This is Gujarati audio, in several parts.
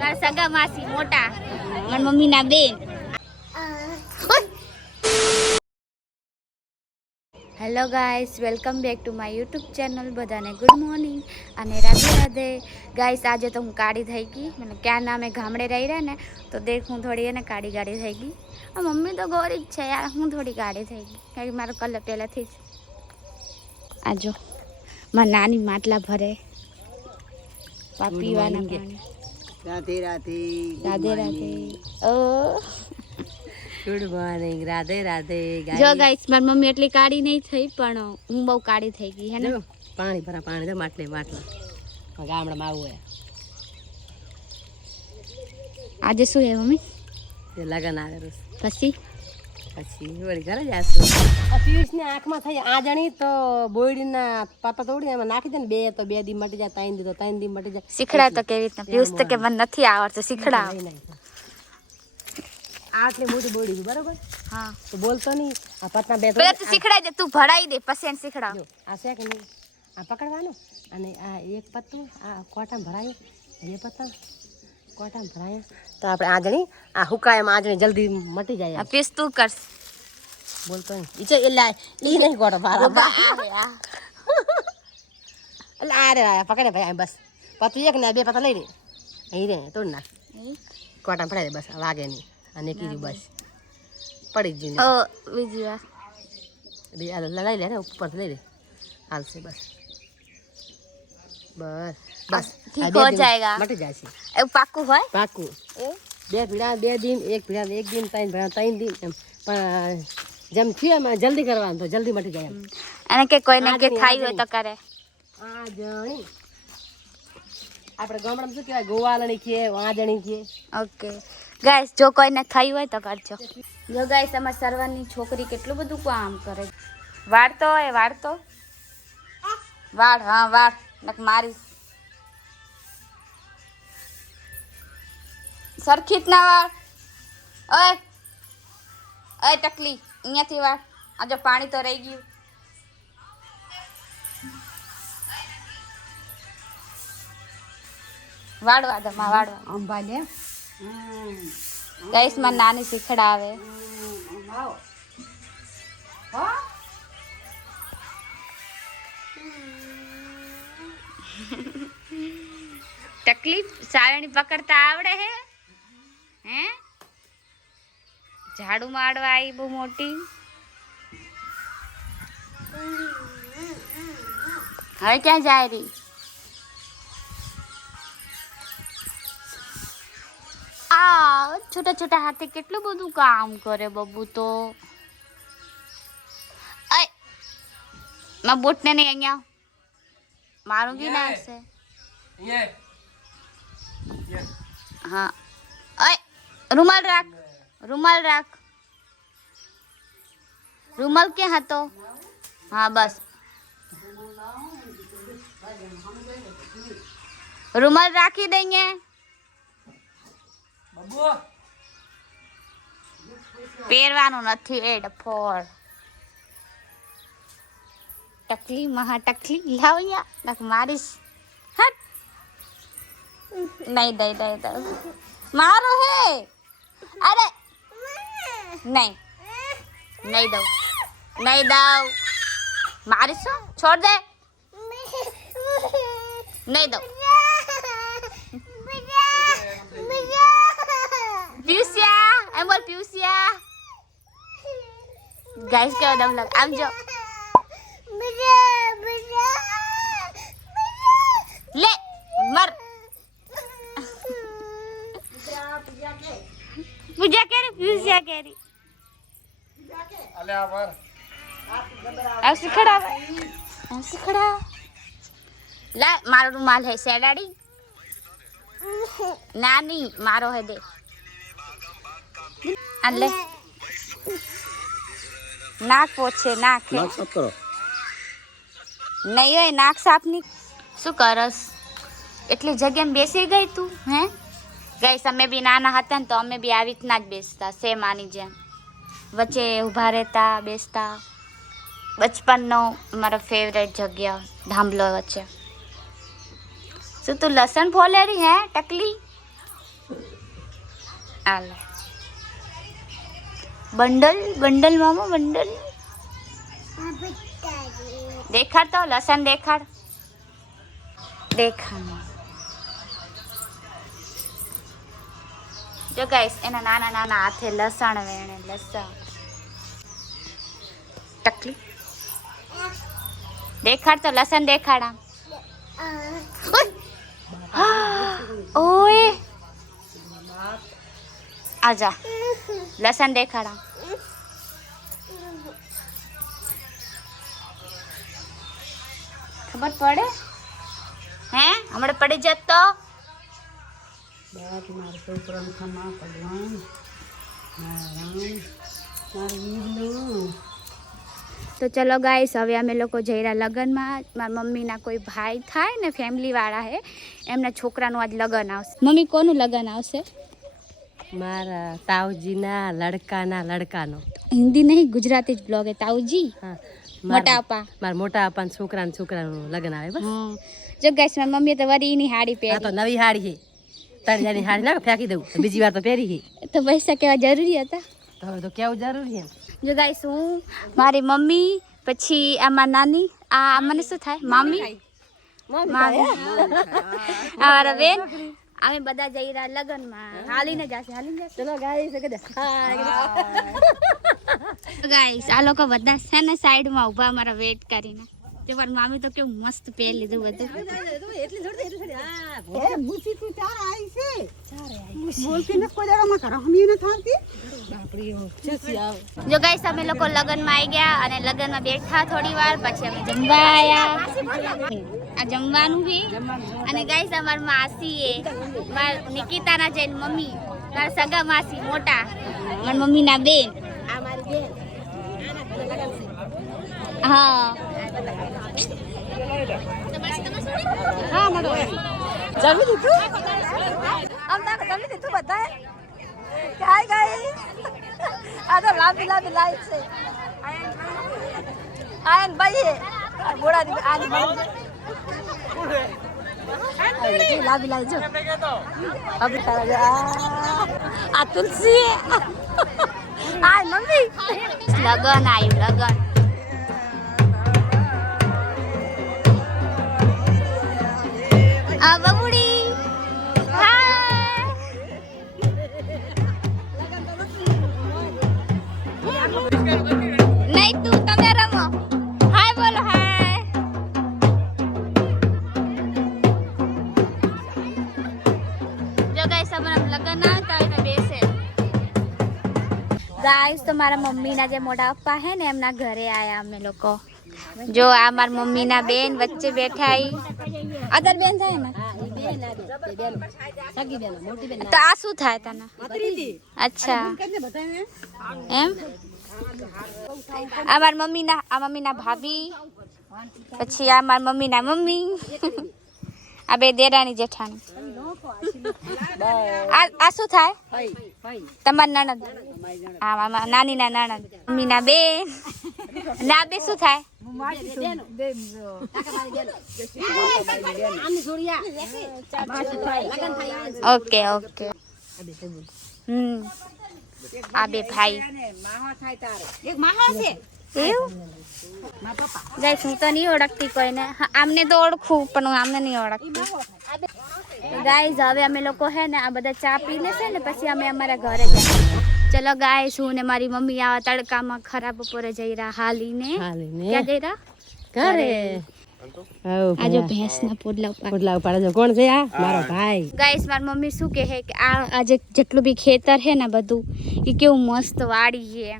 મારા સગા માસી મોટા મારી મમ્મીના બેન. Hello guys, welcome back to my YouTube channel. બધાને ગુડ મોર્નિંગ અને રાધે રાધે. ગાઈસ આજે તો હું કાળી થઈ ગઈ. મને ક્યાં નામે ગામડે રહી રહ્યા ને તો દેખ હું થોડી એને કાળી થઈ ગઈ. મમ્મી તો ગોરી જ છે યાર, હું થોડી કાળી થઈ ગઈ કારણ કે મારો કલર પહેલાંથી જ. આ જો મારી નાની માટલા ભરે પીવાના પાણી. રાધે રાધે. રાધે રાધે. ઓ ગુડ મોર્નિંગ. રાધે રાધે. જો ગાઈસ મારી મમ્મી એટલી કાળી નહીં થઈ પણ હું બહુ કાળી થઈ ગઈ હે ને. પાણી ભરા પાણી દે માટલા ગામડામાં આવું હે. આજે શું હે મમ્મી? લગન આવે પછી વળી ઘરે જ આશું. પિયુષની આંખમાં થઈ આ જણી તો બોયડીના પાપા તોડી એમાં નાખી દે ને તો બે દી મટી જાય, ત્રણ દી મટી જાય. શીખડાય તો કેવી રીતના? પિયુષ તો કે મને નથી આવડતું, શીખડાવ. આટલી મોટી બોયડી બરોબર. હા તો બોલતો નહીં. આ પતના બે પેલા તું શીખડાઈ દે, તું ભરાઈ દે પછી એને શીખડાવ. આ છે કે નહીં, આ પકડવાનું અને આ એક પત્તું આ કોટામાં ભરાયું, બે પત્તા કોટામાં ભરાયા તો આપણે આજણી આ હુકાયમાં આજણી જલ્દી મટી જાય. આ પીસ તું કર. બોલતો નહીં ઈચે એટલે ઈ નહીં કોટો ભારા એટલે આ રે પકડે ભાઈ બસ પતું એક ને બે પત્તા લઈ રે અહીં રે તોડ ના કોટામાં ભરાય બસ વાગે નહીં અને કીધું બસ પડી જ ઓ બીજી વાર લઈ લે ને ઉપર લઈ લે હાલશે બસ બસ બસ ઠીક હો જાયગા. મટી જાય છે એવું પાક્કું હોય? પાકું. બે પીડા 2 દિન, એક પીડા 1 દિન, 3 દિન એમ પણ જેમ થયું એમ જલ્દી કરવાનું તો જલ્દી મટી જાય એમ. અને કે કોઈને કે થાય હોય તો કરે. આ જણી આપણે ગામડામાં શું કહેવાય ગોવાલણી કે વાજણી કે. ઓકે ગાઈસ, જો કોઈને થઈ હોય તો કરજો. જો ગાઈસ અમાર સર્વરની છોકરી કેટલું બધું કામ કરે. વાળતો હોય વાળ હા વાળ નક મારીશ. સરખી જ ના વાળ. ઓય ઓય ટકલી અહીંયાથી વાળ. આ જો પાણી તો રહી ગયું. વાળવા દે માં વાળવા. અંબા લે ગાઈસ માં નાની શીખડાવે. તકલીફ સાવણી પકડતા આવડે હે? ઝાડુ મારવા આવી બહુ મોટી. હવે ક્યાં જાય રહી? આ છોટા છોટા હાથે કેટલું બધું કામ કરે બબુ તો. માં બોટ ને નહીં અહીંયા મારું બી નાખશે. હા ઓય રૂમાલ રાખ, રૂમાલ રાખ. રૂમાલ ક્યાં હતો? હા બસ રૂમાલ રાખી દઈએ. પહેરવાનું નથી એ ડફોળ. ટકલી મહા ટકલી લાવ અહીંયા મારીશ. હટ નહીં દઈ મારો હે. અરે નહીં નહીં દઉં મારીશ. છોડ દે. નહીં દઉં. પિયુષિયા એમ બોલ. પિયુષિયા ગાઈસ કેવો દમ લાગે. આમ જો લે મર. પૂજા કરી પિયુષિયા કરી શીખડા. લા મારો રૂમાલ હે સેડાડી. નાની મારો હે દે. લે નાક પોછે નાક નહીં હોય નાક સાફ ની. શું કરસ? એટલી જગ્યામાં બેસી ગઈ તું હે? ગાઈસ અમે બી નાના હતા ને તો અમે બી આવી રીતના જ બેસતા સેમ આની જેમ. વચ્ચે ઊભા રહેતા બેસતા. બચપનનો મારો ફેવરેટ જગ્યા ધાંભલો વચ્ચે. શું તું લસણ ફોલેરી હે ટકલી? આલે બંડલ મામા બંડલ દેખાડ તો લસણ દેખાડ જો ગાઈસ એના નાના નાના હાથે લસણ વેણે લસણ ટકલી દેખાડ તો લસણ દેખાડા ઓય આજા લસણ દેખાડા ખબર પડે હે હમણાં પડી જત તો તો ચલો ગાઈસ હવે અમે લોકો જઈ રહ્યા લગ્નમાં મારા મમ્મીના કોઈ ભાઈ થાય ને ફેમિલીવાળા હે એમના છોકરાનું આજ લગ્ન આવશે મમ્મી કોનું લગ્ન આવશે મારા તાવજીના લડકાનો હિન્દી નહીં ગુજરાતી જ બ્લોગ હે તાઉજી હા મોટા આપા મારા મોટા અપાના છોકરાનું લગ્ન આવે બસ જો ગાઈસ મારી મમ્મીએ તો વરી એની હાડી આ પહેરી તો નવી હાડી છે તળિયાની હાડી ના ફેંકી દઉં બીજી વાર તો પહેરી છે તો પૈસા કેવા જરૂરી હતા તો હવે તો કેવું જરૂરી છે જો ગાઈસ હું મારી મમ્મી પછી આ મારી નાની આ મને શું થાય મામી અમારા બેન અમે બધા જઈ રહ્યા લગ્નમાં હાલીને જશે ચલો ગાઈસ ગાઈસ આ લોકો બધા છે ને સાઈડમાં ઊભા અમારા વેટ કરીને તે પણ મામી તો કેવું મસ્ત પહેરી લીધું બધું જો ગાઈસ અમે લોકો લગ્નમાં આવી ગયા અને લગ્નમાં બેઠા થોડી વાર પછી અમે જમવા આવ્યા આ જમવાનું બી અને ગાઈસ અમાર માસી એ માર નિકિતાના જૈન મમ્મી મારા સગા માસી મોટા મારા મમ્મીના બેન હા જમી દીધું બધા કાય ગાઈસ આ તો લાંબી લાઈટ છે આયન ભાઈ ગોળાની આની લાંબી લાઈટ જો અભી તારા આ તુલસી આ મમ્મી લગન આવ્યું લગન આ બબુડી હાય નહીં તું તમે રમો હાય બોલો હાય જો ગાઈસ અમારા લગન આવતા હોય ને બેસે ગાઈસ તો મારા મમ્મીના જે મોટા પપ્પા હે ને એમના ઘરે આયા અમે લોકો જો આ મારા મમ્મીના બેન વચ્ચે બેઠા આદર બેન થાય ને તો આ શું થાય તને અચ્છા એમ આ મારા મમ્મીના ભાભી પછી આ મારા મમ્મીના મમ્મી આ બે દેરાણી જેઠાણી આ શું થાય તમારી નણંદ હા નાનીના નણંદ મમ્મીના બેન ના બે શું થાય ઓકે ઓકે આ બે ભાઈ એવું ગાઈસ હું તો નહીં ઓળખતી કોઈને આમને તો ઓળખું પણ હું આમને નહીં ઓળખતી ગાઈસ હવે અમે લોકો હે ને આ બધા ચા પી લેશે ને પછી અમે અમારા ઘરે જઈએ ચલો ગાઈસ હું ને મારી મમ્મી આવા તડકામાં ખરાબ બપોરે જઈ રહ્યા હાલીને ક્યાં જઈ રહ્યા ઘરે આજો ભેંસના પોડલા ઉપાડે છે કોણ છે આ મારો ભાઈ ગાઈસ મારી મમ્મી શું કહે કે આ જેટલું બી ખેતર હે ને બધું એ કેવું મસ્ત વાડી છે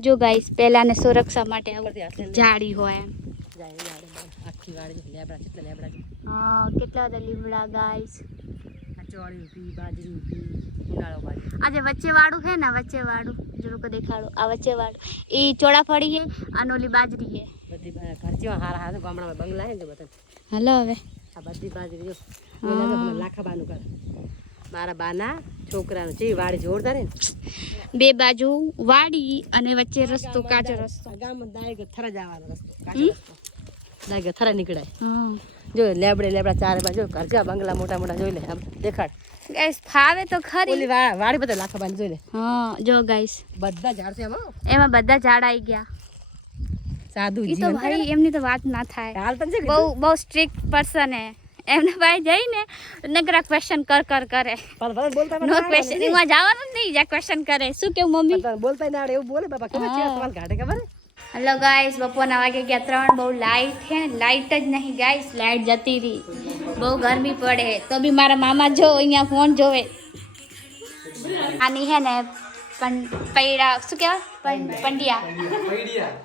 જો ગાઈસ પહેલા ને સુરક્ષા માટે જાળી હોય આખી વાડી લેબડા કેટલા લેબડા હા કેટલા બધા લીમડા ગાઈસ ચોળી ઉભી બાજરી ઉભી ઉનાળો બાજરી આજે વચ્ચે વાળું હે ને વચ્ચે વાળું જરૂર દેખાડો આ વચ્ચે વાળું એ ચોળાફળી હે અને ઓલી બાજરી હે બધી ઘરચીમાં હારા હારા ગામડામાં બંગલા હે ને બધા હલો હવે આ બધી બાજરી જો લાખા બાનું ઘર મારા બાના છોકરાનું છે વાડી જોરદાર હે બે બાજુ વાડી અને વચ્ચે રસ્તો કાચો રસ્તો ગામમાં ડાયરેક્ટ થરા જવાનો રસ્તો કાચો રસ્તો લાગે થરા નીકળાય હમ જો લેબડા ચારે બાજુ ઘર જો બંગલા મોટા મોટા જોઈ લે આમ દેખાડ ગાઈસ ફાવે તો ખરી ઓલી વાડી બધા લાખા બાંધ જોઈ લે હા જો ગાઈસ બધા ઝાડ છે એમાં એમાં બધા ઝાડ આવી ગયા સાદું ઈ તો ભાઈ એમની તો વાત ના થાય હાલ તને છે બહુ સ્ટ્રિક્ટ પર્સન હે એમને ભાઈ જઈને નકરા ક્વેશ્ચન કરે બોલતા નો ક્વેશ્ચન એમાં જવાનું જ નહીં જ્યાં ક્વેશ્ચન કરે શું કેવું મમ્મી બોલતા ના આવડે એવું બોલે બાપા ખબર છે તમારે ઘાટે ખબર હેલો ગાઈસ બપોરના વાગે ગયા 3 બહુ લાઇટ હે લાઇટ જ નહીં ગાઈસ લાઇટ જતી રહી બહુ ગરમી પડે તો બી મારા મામા જો અહીંયા ફોન જોવે આની હે ને પૈડા શું કહેવાય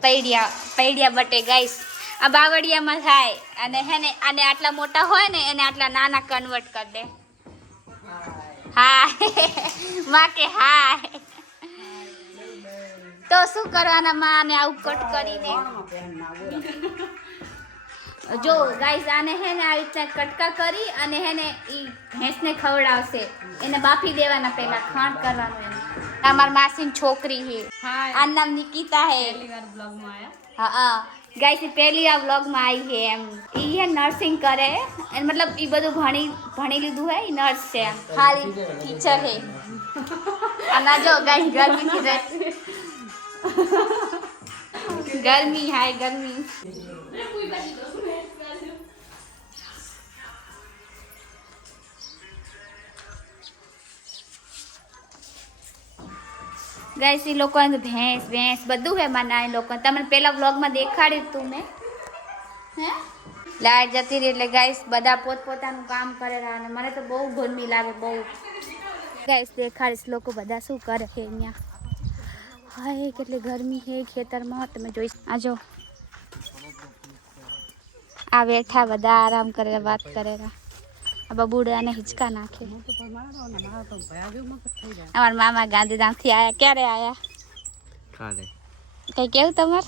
પૈડિયા બટે ગાઈસ આ બાવળિયામાં થાય અને હે ને આને આટલા મોટા હોય ને એને આટલા નાના કન્વર્ટ કરી દે હાય માં કે હાય તો શું કરવાના માં આને આવું કટ કરીને જો ગાઈસ આને હે ને આવી રીતના કટકા કરી અને હે ને ઈ ભેંસને ખવડાવશે એને બાફી દેવાના પહેલા ખાંડ કરવાનું એને અમાર માસીની છોકરી હે આ નામ નિકિતા હે હા ગાઈસ પહેલી આ વ્લોગમાં આવી હે એમ ઈ હે નર્સિંગ કરે એને મતલબ ઈ બધું ભણી લીધું હે ઈ નર્સ છે એમ ખાલી ટીચર હે આના જો ગાઈસ ગરમી થી गर्मी हाय गर्मी गाइस ये लोग भैंस બધું હે માના એ લોકો તમને પેલા વ્લોગ માં દેખાડ્યું તું મેં હે લાઈટ જતી રહી એટલે ગાઈસ બધા પોતપોતાનું કામ કરે રહ્યા અને મને તો બહુ ગરમી લાગે બહુ ગાઈસ દેખાડીશ લોકો બધા શું કરે છે અહીંયા હાય કેટલી ગરમી છે ખેતરમાં તમે જોઈ આ જો આ બેઠા બધા આરામ કરે વાત કરે આ બબુડાને હિંચકા નાખે અમારા મામા ગાંધીધામથી આયા ક્યારે આયા કાલે કઈ કેવું તમાર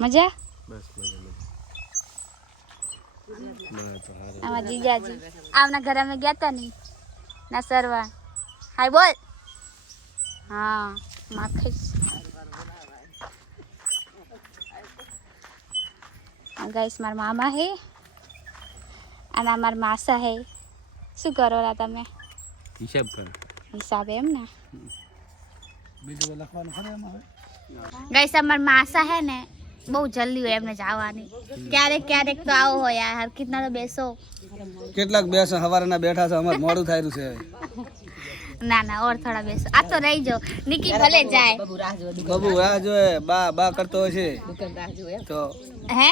મજા બસ મજા અમારા જીજાજી આવના ઘરે અમે ગયા તા નહીં ના સરવા હાય બોલ હા માખીસ ગાઈસ મારા મામા હે અને અમારા માસા હે શું કરો રા તમે હિસાબ એમ ને ગાઈસ અમારા માસા હે ને બહુ જલ્દી હોય એમને જવાની ક્યારેક તો આવો હોય યાર કેટલા તો બેસો કેટલાક બેસો સવારના બેઠા છે અમાર મોડું થાયરું છે ના ના ઓર થોડા બેસો આ તો રહી જાઓ નિકી ભલે જાય બબુ રાહ જોએ બા કરતો છે દુકાન રાહ જોવે તો હે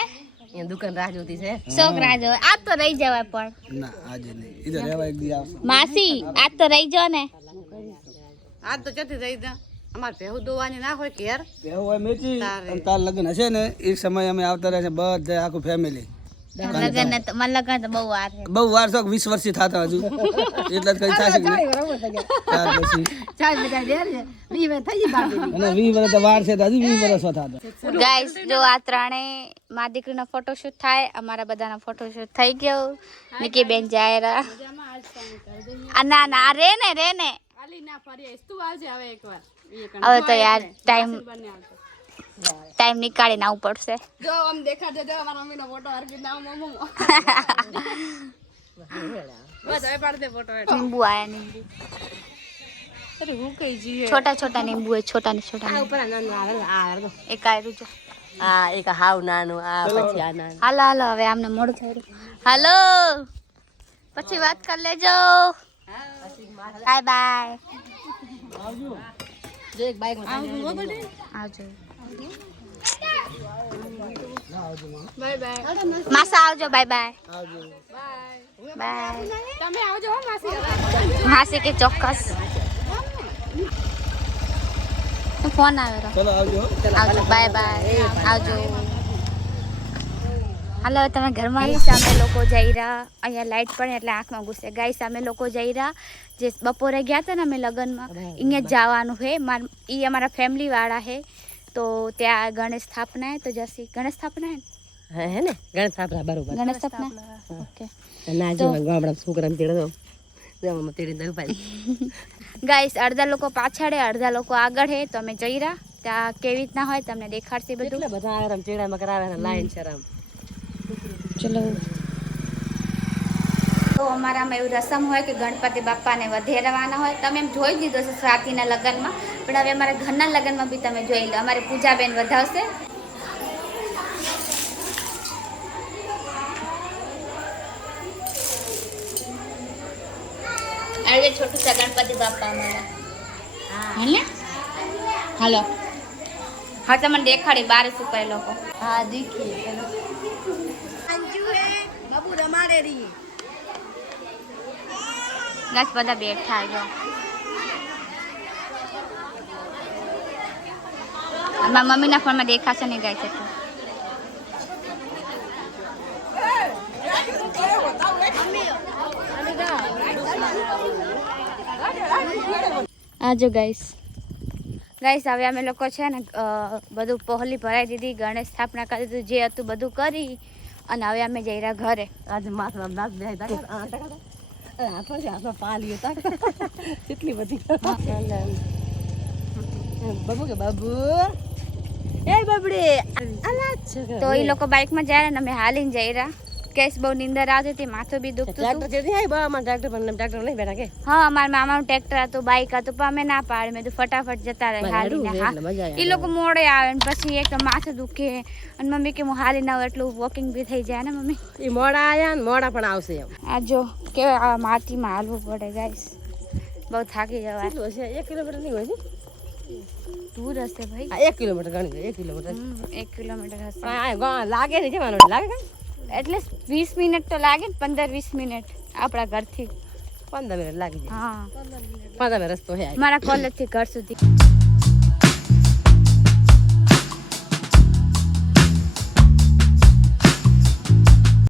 એ દુકાન રાહ જોતી છે છોકરા જો આ તો રહી જવાય પણ ના આજે નહીં ઈધર રહેવા એક દી આવશે માસી આ તો રહી જાઓ ને આજ તો જતી રહી દે અમાર ભેહુ દોવાની ના હોય ઘેર એવું હોય મેચી અને તાર લગ્ન હશે ને એ સમય અમે આવતા રહે છે બધા આખું ફેમિલી લગન તો મને લગન તો બહુ વાર છે બહુ વાર તો 20 વર્ષથી થતા હજુ એટલે જ કઈ થશે કે નહીં ત્યાર પછી ચાલ બધા ઘેર છે 20 વર્ષ થઈ ગઈ બાકી અને 20 વર્ષ તો વાર છે તો હજુ 20 વર્ષ થતા ગાઈસ જો આ ત્રણે મા દીકરીનો ફોટોશૂટ થાય અમારા બધાનો ફોટોશૂટ થઈ ગયો નિકી બેન જાયરા ના ના રે ને હવે તો યાર ટાઈમ નીકાળીને આવવું પડશે જો આમ દેખાડજો જો અમારા મમ્મીનો ફોટો હરકી નામ મમ્મો બસ હવે પાડ દે ફોટો નીંબુ આયા નીંબુ અરે હું કઈ જી छोटा छोटा नींबू है छोटा આ ઉપર નાનું આવે આ एक आयरु जो આ એક હાવ નાનું આ પછી આ નાનું હાલો હાલો હવે આમને મોડું થઈ રહ્યું હાલો પછી વાત કરી લેજો બાય બાય જો એક બાઈક માં આવજો બાય બાય માસા આવજો બાય બાય આવજો બાય તમે આવજો હો માસી માસી કે ચોક્કસ ફોન આવ્યો ચલો આવજો આવજો બાય બાય આવજો હાલો તમે ઘરમાં અમે લોકો જઈ રહ્યા અહીંયા લાઇટ પડે એટલે આંખમાં ઘૂસે ગાઈસ અમે લોકો જઈ રહ્યા જે બપોરે ગયા હતા ને અમે લગ્નમાં અહીંયા જ જવાનું છે એ અમારા ફેમિલીવાળા છે તો ત્યાં ગણેશ સ્થાપના હે તો જસી ગણેશ સ્થાપના હે ને ગણેશ સ્થાપના બરોબર ગણેશ સ્થાપના ઓકે ના જો ગામડા છોકરાને તેડો દેવામાં તેડી દઉં ભાઈ ગાઈસ અડધા લોકો પાછળ હે અડધા લોકો આગળ હે તો અમે જઈ રહ્યા ત્યાં કેવી રીતના હોય તમને દેખાડશે બધું બધા આરામ ચેડામાં કરાવે લાઈન શરમ ચલો તો અમારામાં એવું રસમ હોય કે ગણપતિ બાપાને વધેરવાના હોય. તમે એમ જોઈ લીધો છે સ્વાતિના લગ્નમાં, પણ હવે અમારા ઘરના લગ્નમાં બી તમે જોઈ લો. અમારી પૂજાબેન વધાવશે. આજે છોટું સા ગણપતિ બાપા અમારા. હા હાલો હા તમને દેખાડી બાર શું કરે લોકો. હા દીખી બાબુ રમાડે રહી બસ બધા બેઠા જો. મારા મમ્મીના ફોનમાં દેખાશે નહીં ગાય છે. આજો ગાઈસ હવે અમે લોકો છે ને બધું પહોલી ભરાઈ દીધી, ગણેશ સ્થાપના કરી દીધું, જે હતું બધું કરી અને હવે અમે જઈ રહ્યા ઘરે. આજે માથા નાચ બે હાથમાં પાલી કેટલી બધી બાબુ કે બાબુ એ બબડી તો એ લોકો બાઇકમાં જાય ને અમે હાલીને જઈ રહ્યા. કેસ બહુ નીંદર આવતી હતી, માથું બી દુખતું હતું. ટ્રેક્ટર નહીં બેઠા કે હા અમારા મામાનું ટ્રેક્ટર હતું, બાઇક હતું, પણ અમે ના પાડી. મેં તો ફટાફટ જતા રહે હાલીને. હા એ લોકો મોડે આવે ને પછી એક તો માથું દુખે અને મમ્મી કે હું હાલી ના એટલું વોકિંગ બી થઈ જાય ને મમ્મી. એ મોડા આયા ને મોડા પણ આવશે એમ. આ જો કે આ માટીમાં હાલવું પડે ગાઈસ, બહુ થાકી જવાય. 1 કિલોમીટર નહીં હોય છે, દૂર હશે ભાઈ. 1 કિલોમીટર ગણી 1 કિલોમીટર 1 કિલોમીટર હશે. લાગે નહીં જવાનું લાગે એટલે 20 મિનિટ તો લાગે ને, 15-20 મિનિટ આપણા ઘરથી. 15 મિનિટ લાગી જાય. હા 15 મિનિટ રસ્તો છે મારા કોલેજથી ઘર સુધી.